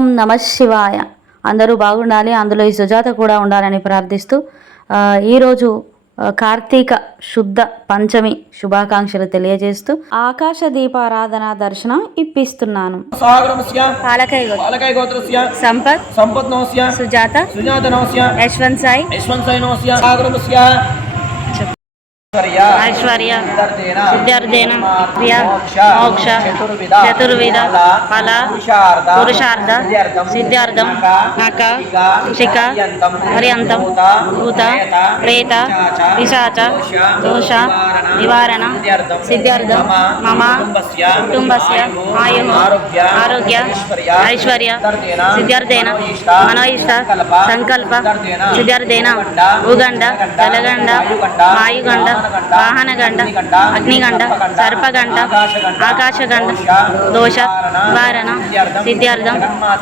ఓం నమ శివాయ. అందరూ బాగుండాలి, అందులో ఈ సుజాత కూడా ఉండాలని ప్రార్థిస్తూ ఈరోజు కార్తీక శుద్ధ పంచమి శుభాకాంక్షలు తెలియజేస్తూ ఆకాశ దీపారాధన దర్శనం ఇప్పిస్తున్నాను. సంపత్ సుజాత యశ్వంత్ సాయి ఐశ్వర్య సిద్ధార్థేన మోక్ష చతుర్విధ ఫల పురుషార్థ సిద్ధార్థం నక శిఖ పర్యంతం భూత ప్రేత పిశాచ దోష నివారణ సిద్ధార్థం మమ కుటుంబస్య ఆయు ఆరోగ్య ఐశ్వర్య సిద్ధార్థేన మనోయిష్ట సంకల్ప సిద్ధార్థేన భూగండ జలగండ వాయుగండ వాహనగండ అగ్నిగండ సర్పగండ ఆకాశగండ దోష నివారణ సిద్ధార్థం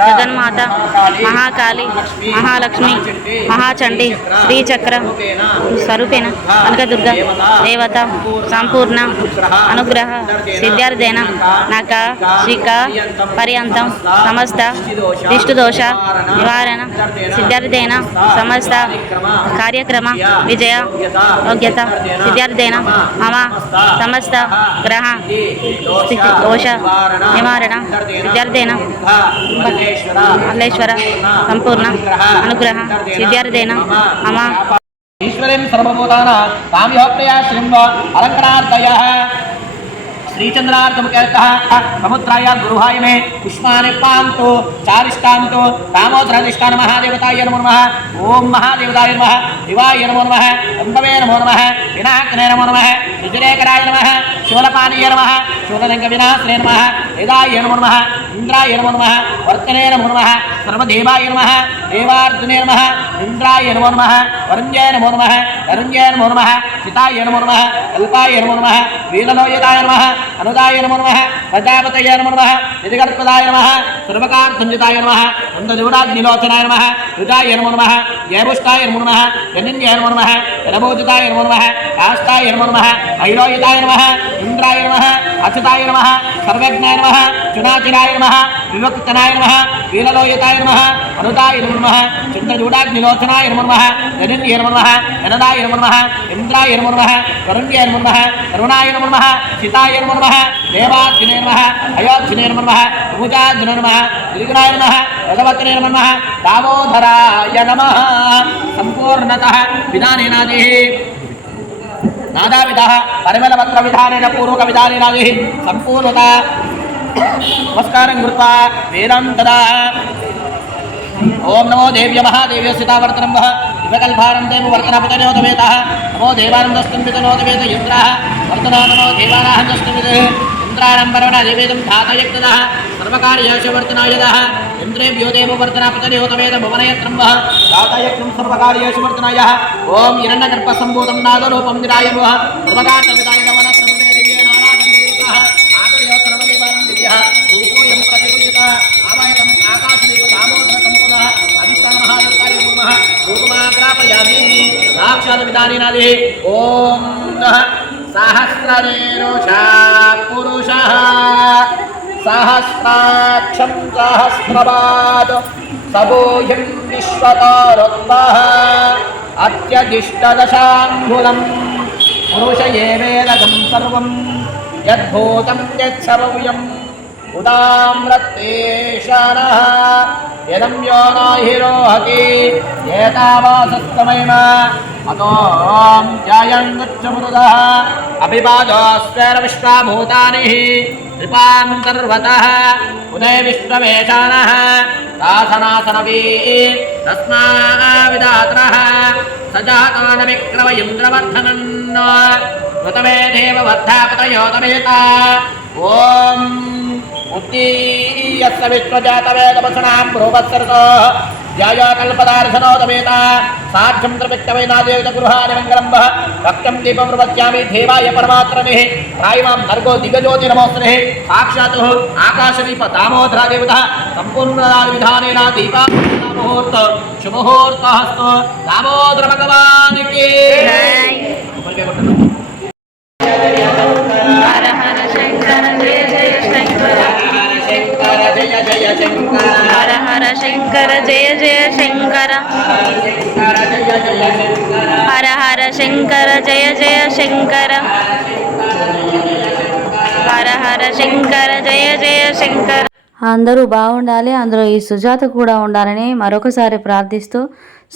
జగన్మాత మహాకాళి మహాలక్ష్మి మహాచండి శ్రీచక్ర స్వరూపేణ కనకదుర్గ దేవత సంపూర్ణ అనుగ్రహ సిద్ధార్థేన నక శిఖ పర్యంతం సమస్త దిష్టుదోష నివారణ సిద్ధార్థేన సమస్త కార్యక్రమ విజయ యోగ్యత సిద్ధార్థేన మమ సమస్త గ్రహ స్థితి దోష నివారణ సిద్ధార్థేన మల్లేశ్వర సంపూర్ణ అనుగ్రహ సిద్ధార్థేన మమ ఈశ్వరేం సర్వభూతానాం కామ్యో ప్రయాశ్రిం అలంకరార్థయః श्रीचंद्रार्धमुख्यतः समुद्राय गुरुहाय मे पुष्पाणि पान्तु चारिष्टान्तु दामोदराधिष्ठान महादेवताय नमो नमः। ओम महादेवताय नमः, शिवाय नमो नमः, अंबवे नमो नमः, विनायकने नमो नमः, विजयकराय नमः, शूलपाणिये नमः, शूलरंगविनाशने नमः, वेदाय नमो नमः, इंद्राय नमो नमः, वर्तने नमो नमः, सर्वदेवाय नमः, देवार्जुने नमः, इंद्राय नमो नमः, वरुण्याय नमो नमः, अरुण्याय नमो नमः, सिताय नमो नमः, कल्पाय नमो नमः, वीरलोयताय नमः, अनुदाय नमो नमः, प्रजापतये नमो नमः, निधिगर्पदाय नमः, सर्वकार्थंजिताय नमः, नंदजूडाग्निलोचनाय नमः, रुजाय नमो नमः, जयपुष्टाय नमो नमः, जनिन्याय नमो नमः, जनभोजिताय नमो नमः, काष्ठाय नमो नमः, ऐलोहिताय नमः, इंद्राय नमः, अच्युताय नमः, सर्वज्ञाय नमः, चुनाचिराय नमः, विमुक्तनाय नमः, वीरलोहिताय नमः, अनुदाय नमो नमः, चंद्रजूडाग्निलोचनाय नमो नमः, जनिन्याय नमो नमः, जनदाय नमो नमः, इंद्राय नमो नमः, वरुण्याय नमो नमः, करुणाय नमो नमः, सीताय नमो नमः, देवार्जुने नमः, अयोध्याय नमो नमः, भुजार्जुने नमः, गिरिगणाय नमः, भगवते नमः, दामोदराय नमः। संपूर्णतः विधानेनादिः नादाविदः परिमलपत्र विधानेन पूर्वक विधानेनादिः संपूर्णतः नमस्कारं कृत्वा वेदं तदा ओम नमो देव्य महादेव्य सीतावर्तनं वः विकल्पारं देववर्तनपतनोदवेतः नमो देवानन्दस्तंवितनोदवेत इंद्रः वर्तना नमो देवानाहन्दस्तंवितः इंद्राणं वरुणा देवेदं धातयक्तदः सर्वकार्येषु वर्तनायदः इंद्रेभ्यो देववर्तनपतनोदवेत भुवनयत्रं वः धातयक्तं सर्वकार्येषु वर्तनायः ओम हिरण्यगर्भसम्भूतं नादरूपं निराय वः सर्वकार्यविदाय नमः दिव्ये नारायणदेवतः आदयो सर्वदेवानं दिव्यः रूपोऽयं प्रतिपूजितः आवायकम् आकाशदीप दामोदर संपूर्णः अधिष्ठान महादेवताय नमः रूपमाग्रापयामि साक्षात् विधानेनादि ओम सहस्रनेरुषा पुरुषः सहस्राक्षं सहस्रपाद सबोह्यं विश्वतोरुत्तः अत्यधिष्ठदशाङ्गुलं पुरुष एवेदकं सर्वं यद्भूतं यत्सर्वं उदाम्रत्तेषणः यदं यो न हिरोहति एतावासस्तमयम अतों जायं गच्छमुदः अभिपादोस्वेरविश्वाभूतानि कृपान्तर्वतः उदय विश्ववेशानः दासनासनवी तस्माविदात्रः सजातानविक्रम इन्द्रवर्धनन् ऋतमे देववर्धापतयोतमेता ओम उद्दीयस्य विश्वजातवेदवसनां प्रोवत्सरतो जय कल्पदार्शनोदवेता साक्षं त्रिविक्तवैनादेवतगृहानि मङ्गलं वः भक्तं दीपं प्रवच्यामि देवाय परमात्मने प्रायमां भर्गो दिव्यज्योतिर्नमोऽस्तुते साक्षात् आकाशदीप दामोदरादेवतः सम्पूर्णविधानेन दीपा मुहूर्त शुभमुहूर्तस्तु दामोदर भगवान् की जय। हर हर शंकर जय जय शंकर, हर हर शंकर जय जय शंकर, हर हर హర శంకర జయ జయ శంకర హర హర శంకర జయ జయ శంకర హర హర శంకర జయ జయ శంకర. అందరూ బాగుండాలి, అందులో ఈ సుజాత కూడా ఉండాలని మరొకసారి ప్రార్థిస్తూ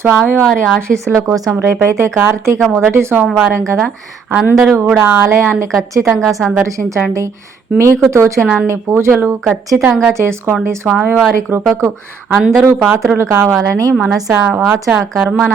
స్వామివారి ఆశీస్సుల కోసం రేపైతే కార్తీక మొదటి సోమవారం కదా, అందరూ కూడా ఆలయాన్ని ఖచ్చితంగా సందర్శించండి. మీకు తోచినన్ని పూజలు ఖచ్చితంగా చేసుకోండి. స్వామివారి కృపకు అందరూ పాత్రులు కావాలని మనస వాచ కర్మన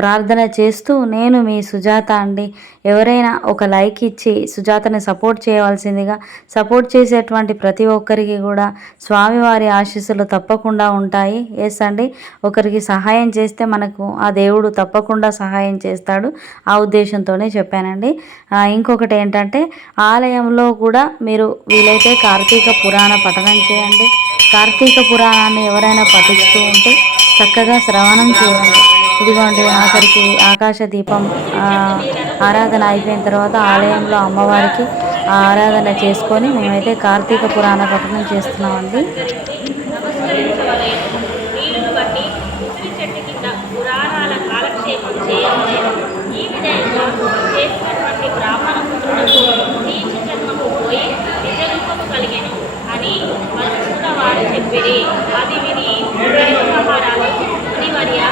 ప్రార్థన చేస్తూ నేను మీ సుజాత అండి. ఎవరైనా ఒక లైక్ ఇచ్చి సుజాతని సపోర్ట్ చేయవలసిందిగా, సపోర్ట్ చేసేటువంటి ప్రతి ఒక్కరికి కూడా స్వామివారి ఆశీస్సులు తప్పకుండా ఉంటాయి. ఎస్ అండి, ఒకరికి సహాయం చేస్తే మనకు ఆ దేవుడు తప్పకుండా సహాయం చేస్తాడు. ఆ ఉద్దేశంతోనే చెప్పానండి. ఇంకొకటి ఏంటంటే, ఆలయంలో కూడా మీరు వీలైతే కార్తీక పురాణ పఠనం చేయండి. కార్తీక పురాణాన్ని ఎవరైనా పఠిస్తూ ఉంటే చక్కగా శ్రవణం చేయండి. ఇదిగోండి, ఆఖరికి ఆకాశ దీపం ఆరాధన అయిపోయిన తర్వాత ఆలయంలో అమ్మవారికి ఆరాధన చేసుకొని మేమైతే కార్తీక పురాణ పఠనం చేస్తున్నామండి. పురాణాల కాలక్షేపం చేయలేదు. ఈ విధంగా చేసినటువంటి బ్రాహ్మణ పుత్రులకు నీచ జన్మము పోయి నిజ రూపము కలిగెను అని మనసున్న వారు చెప్పిరి. అది విని మహారాజు మునివర్య